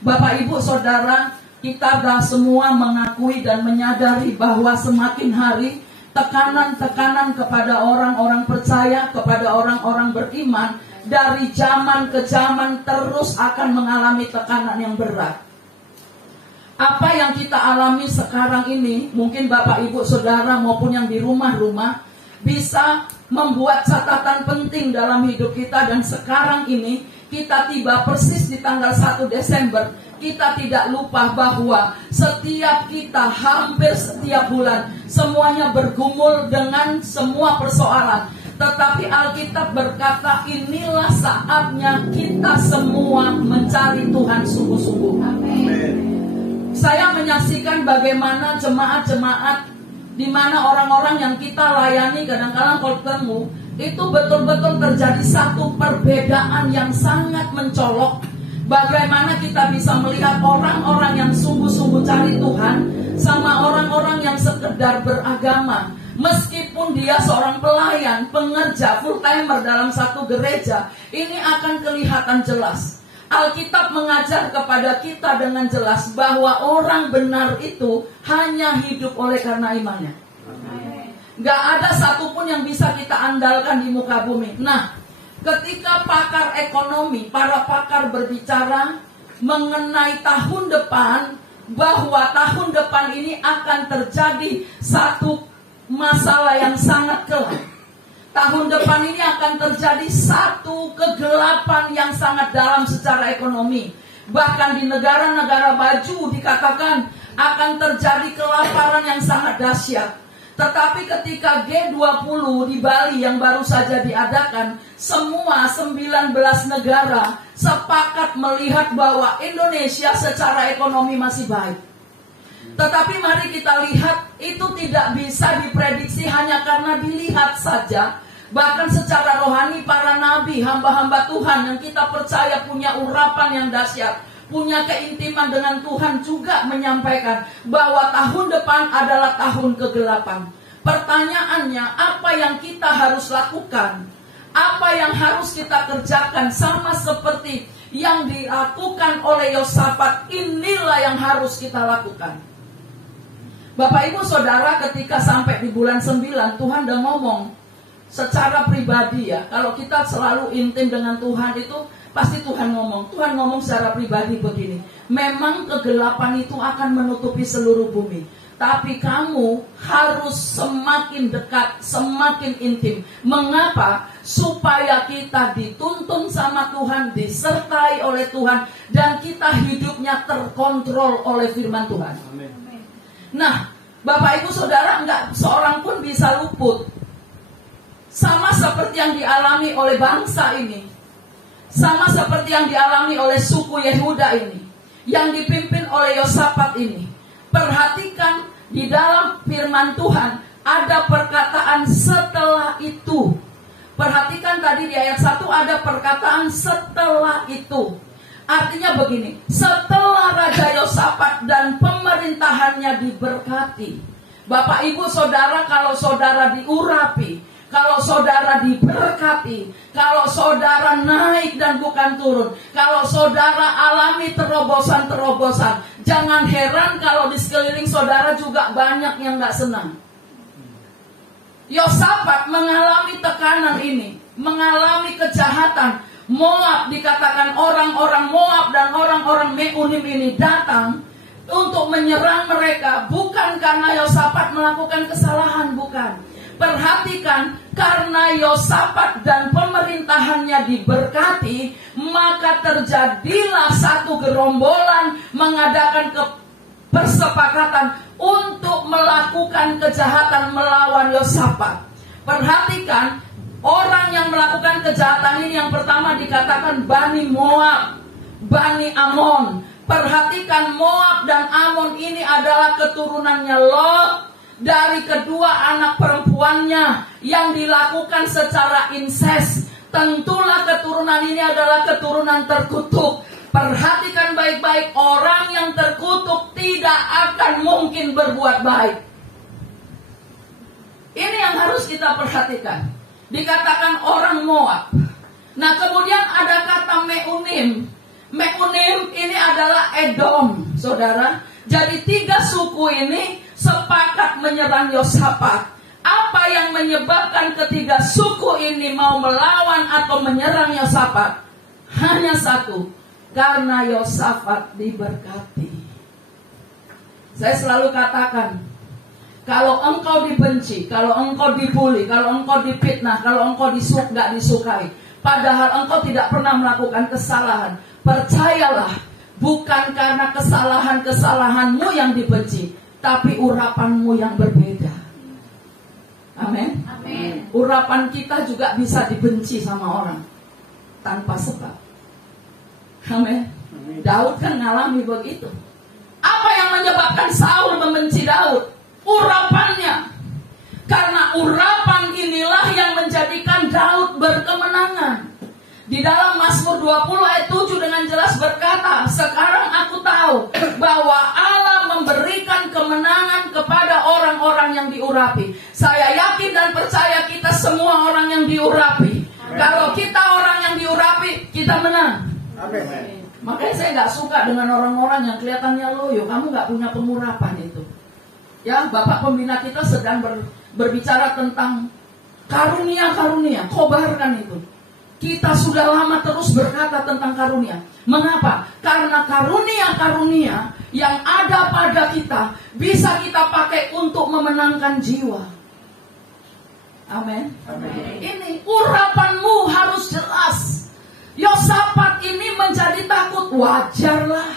Bapak Ibu Saudara, kita dah semua mengakui dan menyadari bahwa semakin hari tekanan-tekanan kepada orang-orang percaya, kepada orang-orang beriman, dari zaman ke zaman terus akan mengalami tekanan yang berat. Apa yang kita alami sekarang ini, mungkin Bapak Ibu Saudara maupun yang di rumah-rumah bisa membuat catatan penting dalam hidup kita. Dan sekarang ini kita tiba persis di tanggal 1 Desember. Kita tidak lupa bahwa setiap kita, hampir setiap bulan, semuanya bergumul dengan semua persoalan. Tetapi Alkitab berkata, inilah saatnya kita semua mencari Tuhan sungguh-sungguh. Amin. Saya menyaksikan bagaimana jemaat-jemaat, di mana orang-orang yang kita layani kadang-kadang kalau ketemu, itu betul-betul terjadi satu perbedaan yang sangat mencolok. Bagaimana kita bisa melihat orang-orang yang sungguh-sungguh cari Tuhan sama orang-orang yang sekedar beragama. Meskipun dia seorang pelayan, pengerja, full timer dalam satu gereja, ini akan kelihatan jelas. Alkitab mengajar kepada kita dengan jelas bahwa orang benar itu hanya hidup oleh karena imannya. Gak ada satupun yang bisa kita andalkan di muka bumi. Nah, ketika pakar ekonomi, para pakar berbicara mengenai tahun depan, bahwa tahun depan ini akan terjadi satu masalah yang sangat kelam. Tahun depan ini akan terjadi satu kegelapan yang sangat dalam secara ekonomi. Bahkan di negara-negara maju dikatakan akan terjadi kelaparan yang sangat dahsyat. Tetapi ketika G20 di Bali yang baru saja diadakan, semua 19 negara sepakat melihat bahwa Indonesia secara ekonomi masih baik. Tetapi mari kita lihat, itu tidak bisa diprediksi hanya karena dilihat saja. Bahkan secara rohani para nabi, hamba-hamba Tuhan yang kita percaya punya urapan yang dahsyat, punya keintiman dengan Tuhan juga menyampaikan bahwa tahun depan adalah tahun kegelapan. Pertanyaannya, apa yang kita harus lakukan? Apa yang harus kita kerjakan? Sama seperti yang dilakukan oleh Yosafat, inilah yang harus kita lakukan. Bapak Ibu Saudara, ketika sampai di bulan 9, Tuhan udah ngomong secara pribadi ya. Kalau kita selalu intim dengan Tuhan itu pasti Tuhan ngomong. Tuhan ngomong secara pribadi begini, memang kegelapan itu akan menutupi seluruh bumi, tapi kamu harus semakin dekat, semakin intim. Mengapa? Supaya kita dituntun sama Tuhan, disertai oleh Tuhan, dan kita hidupnya terkontrol oleh firman Tuhan. Amin. Nah, Bapak Ibu Saudara, enggak seorang pun bisa luput. Sama seperti yang dialami oleh bangsa ini, sama seperti yang dialami oleh suku Yehuda ini, yang dipimpin oleh Yosafat ini. Perhatikan di dalam firman Tuhan ada perkataan setelah itu. Perhatikan tadi di ayat 1 ada perkataan setelah itu. Artinya begini, setelah Raja Yosafat dan pemerintahannya diberkati. Bapak Ibu Saudara, kalau saudara diurapi, kalau saudara diberkati, kalau saudara naik dan bukan turun, kalau saudara alami terobosan-terobosan, jangan heran kalau di sekeliling saudara juga banyak yang gak senang. Yosafat mengalami tekanan ini, mengalami kejahatan. Moab dikatakan orang-orang Moab dan orang-orang Meunim ini datang untuk menyerang mereka, bukan karena Yosafat melakukan kesalahan, bukan. Perhatikan, karena Yosafat dan pemerintahannya diberkati, maka terjadilah satu gerombolan mengadakan persepakatan untuk melakukan kejahatan melawan Yosafat. Perhatikan, orang yang melakukan kejahatan ini yang pertama dikatakan Bani Moab, Bani Amon. Perhatikan, Moab dan Amon ini adalah keturunannya Lot dari kedua anak perempuannya yang dilakukan secara inses. Tentulah keturunan ini adalah keturunan terkutuk. Perhatikan baik-baik, orang yang terkutuk tidak akan mungkin berbuat baik. Ini yang harus kita perhatikan. Dikatakan orang Moab. Nah, kemudian ada kata Meunim. Meunim ini adalah Edom, saudara. Jadi 3 suku ini sepakat menyerang Yosafat. Apa yang menyebabkan ketiga suku ini mau melawan atau menyerang Yosafat? Hanya satu, karena Yosafat diberkati. Saya selalu katakan, kalau engkau dibenci, kalau engkau dibully, kalau engkau difitnah, kalau engkau gak disukai, padahal engkau tidak pernah melakukan kesalahan, percayalah, bukan karena kesalahan-kesalahanmu yang dibenci, tapi urapanmu yang berbeda. Amin. Urapan kita juga bisa dibenci sama orang tanpa sebab. Amin. Daud kan ngalami begitu. Apa yang menyebabkan Saul membenci Daud? Urapannya. Karena urapan inilah yang menjadikan Daud berkemenangan. Di dalam Mazmur 20 ayat 7 dengan jelas berkata, sekarang aku tahu bahwa Allah memberikan kemenangan kepada orang-orang yang diurapi. Saya yakin dan percaya kita semua orang yang diurapi. Amen. Kalau kita orang yang diurapi, kita menang. Amen. Makanya saya gak suka dengan orang-orang yang kelihatannya loyo. Kamu gak punya pengurapan itu. Ya, Bapak Pembina kita sedang berbicara tentang karunia-karunia. Kobarkan itu. Kita sudah lama terus berkata tentang karunia. Mengapa? Karena karunia-karunia yang ada pada kita bisa kita pakai untuk memenangkan jiwa. Amin. Ini urapanmu harus jelas. Yosafat ini menjadi takut. Wajarlah.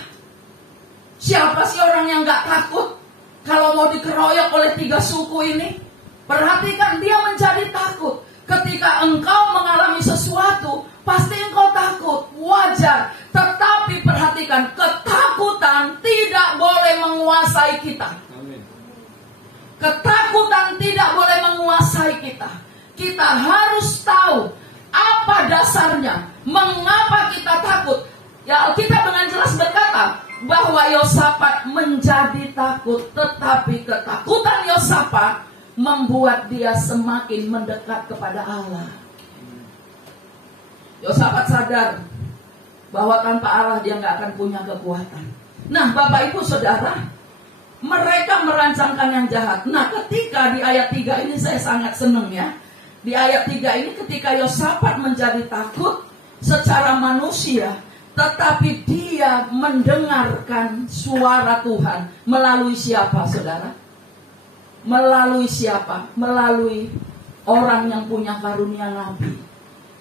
Siapa sih orang yang gak takut kalau mau dikeroyok oleh 3 suku ini? Perhatikan, dia menjadi takut. Ketika engkau mengalami sesuatu, pasti engkau takut, wajar. Tetapi perhatikan, ketakutan tidak boleh menguasai kita. Amin. Ketakutan tidak boleh menguasai kita. Kita harus tahu apa dasarnya, mengapa kita takut. Ya, Alkitab dengan jelas berkata bahwa Yosafat menjadi takut, tetapi ketakutan Yosafat membuat dia semakin mendekat kepada Allah. Yosafat sadar bahwa tanpa Allah dia gak akan punya kekuatan. Nah, Bapak Ibu Saudara, mereka merancangkan yang jahat. Nah, ketika di ayat 3 ini saya sangat senang ya. Di ayat 3 ini ketika Yosafat menjadi takut secara manusia, tetapi dia mendengarkan suara Tuhan. Melalui siapa, saudara? Melalui siapa? Melalui orang yang punya karunia nabi,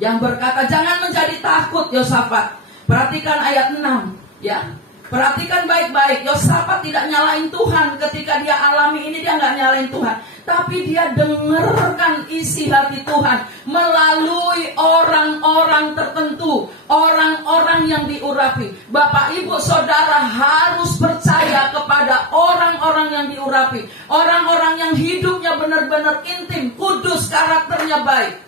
yang berkata, jangan menjadi takut Yosafat. Perhatikan ayat 6 ya. Perhatikan baik-baik. Yosafat tidak nyalain Tuhan. Ketika dia alami ini, dia gak nyalain Tuhan, tapi dia dengarkan isi hati Tuhan melalui orang-orang tertentu, orang-orang yang diurapi. Bapak, Ibu, Saudara harus percaya kepada orang-orang yang diurapi, orang-orang yang hidupnya benar-benar intim, kudus, karakternya baik.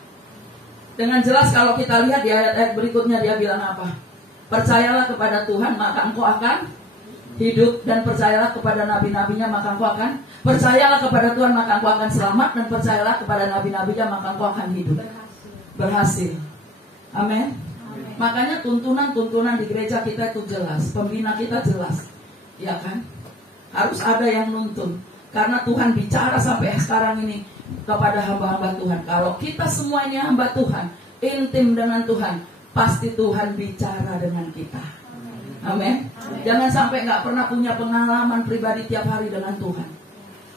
Dengan jelas kalau kita lihat di ayat-ayat berikutnya, dia bilang apa? Percayalah kepada Tuhan, maka engkau akan hidup, dan percayalah kepada nabi-nabinya, maka engkau akan, percayalah kepada Tuhan, maka engkau akan selamat, dan percayalah kepada nabi-nabinya, maka engkau akan hidup. Berhasil. Amin. Makanya tuntunan-tuntunan di gereja kita itu jelas, pembina kita jelas, ya kan? Harus ada yang nuntun, karena Tuhan bicara sampai sekarang ini kepada hamba-hamba Tuhan. Kalau kita semua ini hamba Tuhan, intim dengan Tuhan, pasti Tuhan bicara dengan kita. Amin. Jangan sampai gak pernah punya pengalaman pribadi tiap hari dengan Tuhan.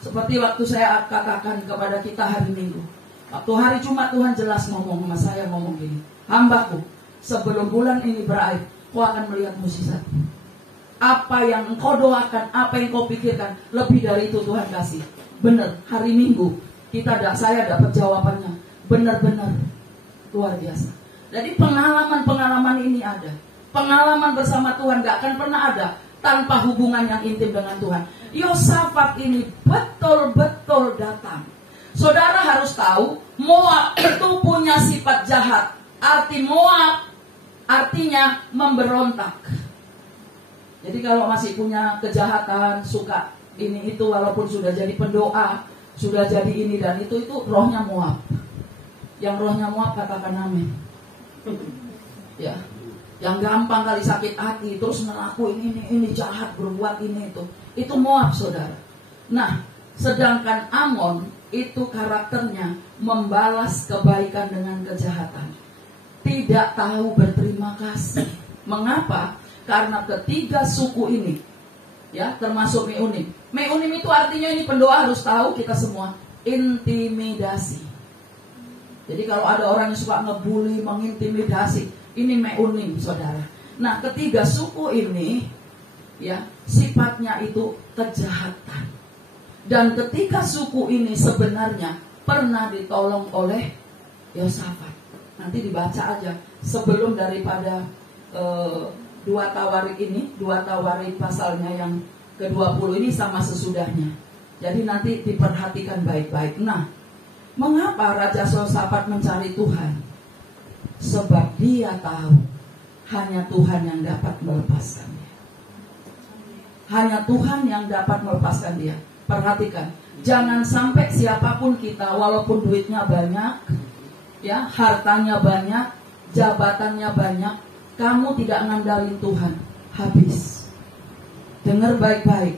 Seperti waktu saya katakan kepada kita hari Minggu, waktu hari Jumat Tuhan jelas ngomong sama saya, ngomong gini, hambaku, sebelum bulan ini berakhir, kau akan melihat mukjizat. Apa yang engkau doakan, apa yang kau pikirkan, lebih dari itu Tuhan kasih. Benar, hari Minggu saya dapat jawabannya. Benar-benar luar biasa. Jadi pengalaman-pengalaman ini ada. Pengalaman bersama Tuhan gak akan pernah ada tanpa hubungan yang intim dengan Tuhan. Yosafat ini betul-betul datang. Saudara harus tahu, Moab itu punya sifat jahat. Arti Moab artinya memberontak. Jadi kalau masih punya kejahatan, suka ini itu, walaupun sudah jadi pendoa, sudah jadi ini dan itu rohnya Moab. Yang rohnya Moab katakan amin. Ya. yang gampang kali sakit hati, terus ngelakuin ini jahat, berbuat ini itu. Itu Moab, saudara. Nah, sedangkan Amon itu karakternya membalas kebaikan dengan kejahatan. Tidak tahu berterima kasih. Mengapa? Karena ketiga suku ini, ya, termasuk Meunim. Meunim itu artinya, ini pendoa harus tahu, kita semua, intimidasi. Jadi kalau ada orang yang suka ngebully, mengintimidasi, ini Meunim, saudara. Nah, ketiga suku ini, ya, sifatnya itu kejahatan. Dan ketiga suku ini sebenarnya pernah ditolong oleh Yosafat. Nanti dibaca aja sebelum daripada 2 Tawarik ini, 2 Tawarik pasalnya yang ke-20 ini sama sesudahnya. Jadi nanti diperhatikan baik-baik. Nah, mengapa Raja Yosafat mencari Tuhan? Sebab dia tahu hanya Tuhan yang dapat melepaskan dia. Hanya Tuhan yang dapat melepaskan dia. Perhatikan, jangan sampai siapapun kita, walaupun duitnya banyak, ya, hartanya banyak, jabatannya banyak, kamu tidak ngandalin Tuhan, habis. Dengar baik-baik.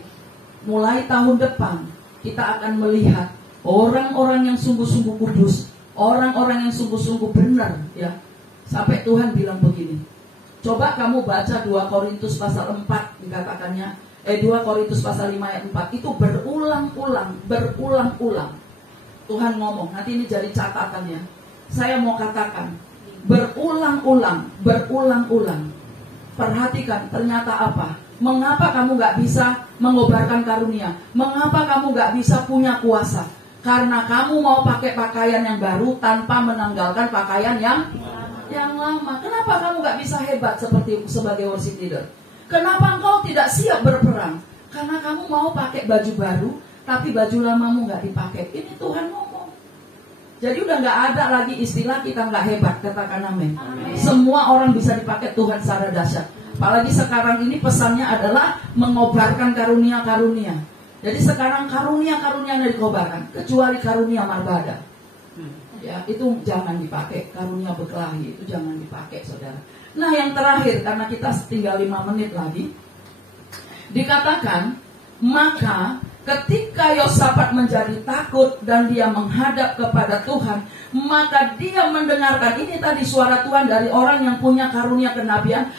Mulai tahun depan kita akan melihat orang-orang yang sungguh-sungguh kudus, orang-orang yang sungguh-sungguh benar, ya. Sampai Tuhan bilang begini. Coba kamu baca 2 Korintus pasal 4, dikatakannya 2 Korintus pasal 5 ayat 4. Itu berulang-ulang. Tuhan ngomong, nanti ini jadi catatannya. Saya mau katakan, berulang-ulang. Perhatikan, ternyata apa? Mengapa kamu gak bisa mengobarkan karunia? Mengapa kamu gak bisa punya kuasa? Karena kamu mau pakai pakaian yang baru tanpa menanggalkan pakaian yang lama. Kenapa kamu gak bisa hebat sebagai worship leader? Kenapa engkau tidak siap berperang? Karena kamu mau pakai baju baru, tapi baju lamamu gak dipakai. Ini Tuhan ngomong. Jadi udah gak ada lagi istilah kita gak hebat. Katakan amin. Semua orang bisa dipakai Tuhan secara dahsyat. Apalagi sekarang ini pesannya adalah mengobarkan karunia-karunia. Jadi sekarang karunia-karunia yang dikobarkan, kecuali karunia marbada. Ya, itu jangan dipakai. Karunia berkelahi itu jangan dipakai, saudara. Nah, yang terakhir, karena kita tinggal 5 menit lagi, dikatakan, maka ketika Yosafat menjadi takut dan dia menghadap kepada Tuhan, maka dia mendengarkan, ini tadi suara Tuhan dari orang yang punya karunia kenabian,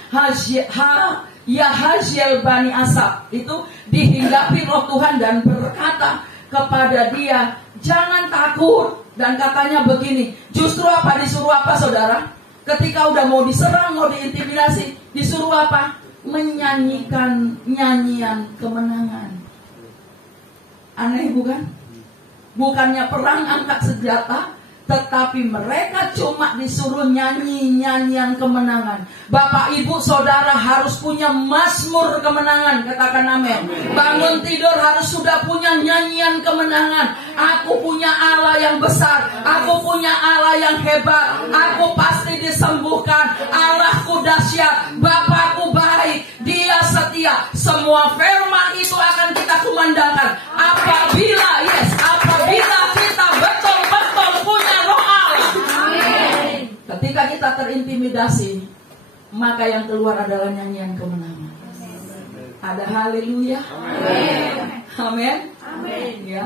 Yahaziel Bani Asaf, itu dihinggapi roh Tuhan dan berkata kepada dia, jangan takut. Dan katanya begini, justru apa, disuruh apa, saudara? Ketika udah mau diserang, mau diintimidasi, disuruh apa? Menyanyikan nyanyian kemenangan. Aneh bukan? Bukannya perang angkat senjata, tetapi mereka cuma disuruh nyanyi nyanyian kemenangan. Bapak, ibu, saudara harus punya mazmur kemenangan. Katakan amin. Bangun tidur harus sudah punya nyanyian kemenangan. Aku punya Allah yang besar, aku punya Allah yang hebat, aku pasti disembuhkan, Allahku dahsyat, Bapakku baik, Dia setia. Semua firman itu akan kita kumandangkan apabila kita betul-betul punya roh Allah. Amin. Ketika kita terintimidasi, maka yang keluar adalah nyanyian kemenangan. Ada haleluya. Amin. Amin. Ya.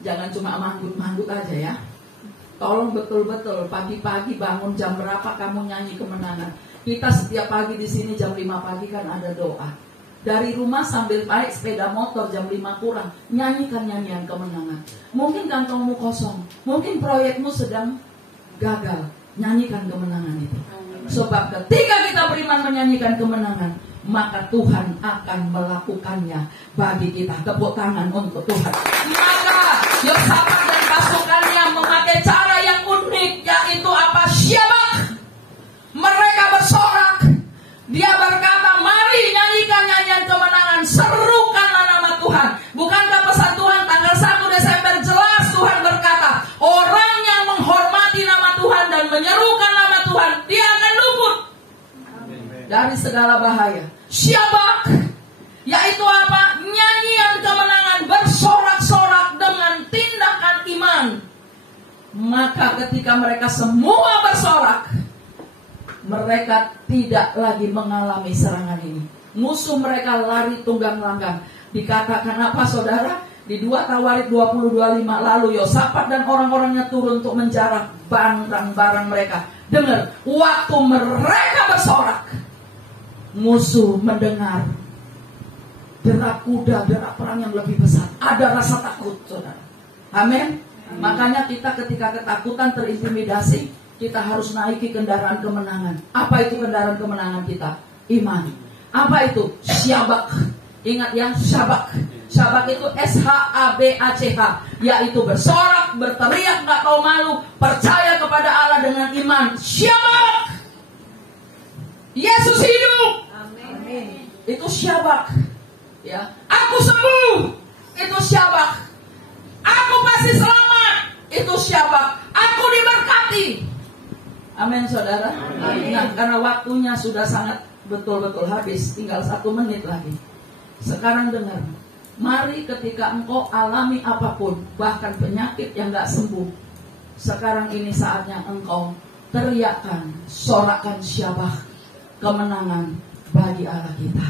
Jangan cuma manggut-manggut aja ya. Tolong betul-betul pagi-pagi bangun jam berapa kamu nyanyi kemenangan. Kita setiap pagi di sini jam 5 pagi kan ada doa. Dari rumah sambil naik sepeda motor jam 5 kurang, nyanyikan nyanyian kemenangan. Mungkin kantongmu kosong, mungkin proyekmu sedang gagal, nyanyikan kemenangan itu. Sebab ketika kita beriman menyanyikan kemenangan, maka Tuhan akan melakukannya bagi kita. Tepuk tangan untuk Tuhan. Maka Yosafat dan pasukannya memakai cara yang unik, yaitu apa? Syabak. Mereka bersorak. Dia berkata, mari nyanyikan nyanyian kemenangan, serukanlah nama Tuhan. Bukankah pesan Tuhan tanggal 1 Desember jelas Tuhan berkata, orang yang menghormati nama Tuhan dan menyerukan nama Tuhan, dia akan luput dari segala bahaya. Syabak, yaitu apa? Nyanyian kemenangan, bersorak-sorak dengan tindakan iman. Maka ketika mereka semua bersorak, mereka tidak lagi mengalami serangan ini. Musuh mereka lari tunggang langgang. Dikatakan apa saudara? Di 2 Tawarik 20:25, lalu Yosafat dan orang-orangnya turun untuk menjarah barang-barang mereka. Dengar, waktu mereka bersorak, musuh mendengar derap kuda, derap perang yang lebih besar. Ada rasa takut, saudara. Amin. Makanya kita ketika ketakutan, terintimidasi, kita harus naiki kendaraan kemenangan. Apa itu kendaraan kemenangan kita? Iman. Apa itu? Syabak. Ingat ya, syabak. Syabak itu SHABACH, yaitu bersorak, berteriak, gak tahu malu, percaya kepada Allah dengan iman. Syabak. Yesus hidup. Amin. Itu syabak. Ya, aku sembuh. Itu syabak. Aku pasti selamat. Itu syabak. Aku diberkati. Amin, saudara. Amin. Nah, karena waktunya sudah sangat betul-betul habis, tinggal 1 menit lagi. Sekarang dengar, mari ketika engkau alami apapun, bahkan penyakit yang gak sembuh, sekarang ini saatnya engkau teriakkan, sorakan syabak, kemenangan bagi Allah kita.